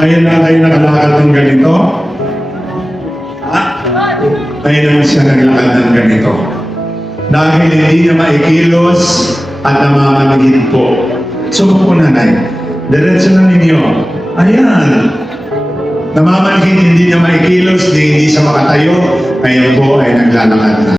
Ngayon na kayo nakalakad ng ganito? Ha? Ngayon naman siya naglakad ng ganito. Dahil hindi niya maikilos at namamanagin po. Subok po nanay. Diretso na ninyo. Ayan. Namamanagin, hindi niya maikilos, hindi siya makatayo. Ngayon po ay naglalakad na.